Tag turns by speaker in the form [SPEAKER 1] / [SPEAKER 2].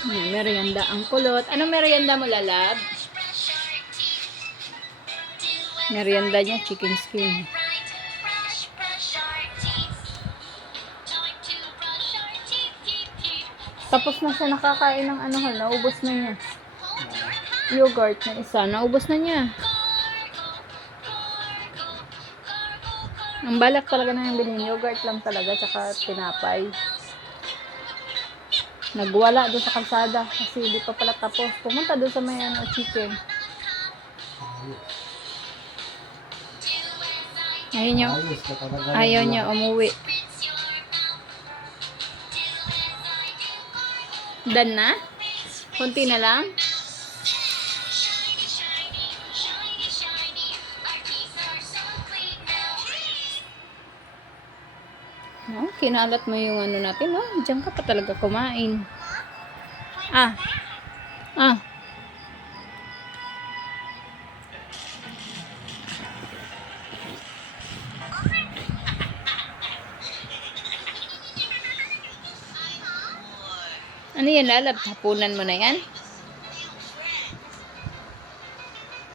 [SPEAKER 1] May merienda ang kulot. Anong merienda mo, lalab? Merienda niya, chicken skin. Tapos na siya nakakain ng ano, hala, naubos na niya. Yogurt na isa, naubos na niya. Ang balak talaga na yung bilhin, yogurt lang talaga, tsaka tinapay. Nagwala doon sa kalsada kasi hindi pa pala tapos. Pumunta doon sa may ano, chicken. Ayaw niya, ayaw niya umuwi. Dan na? Kunti na lang? No, kinalat mo yung ano natin, no? Diyan ka pa talaga kumain. Ah. Ah. Ano yan, lalab? Hapunan mo na yan?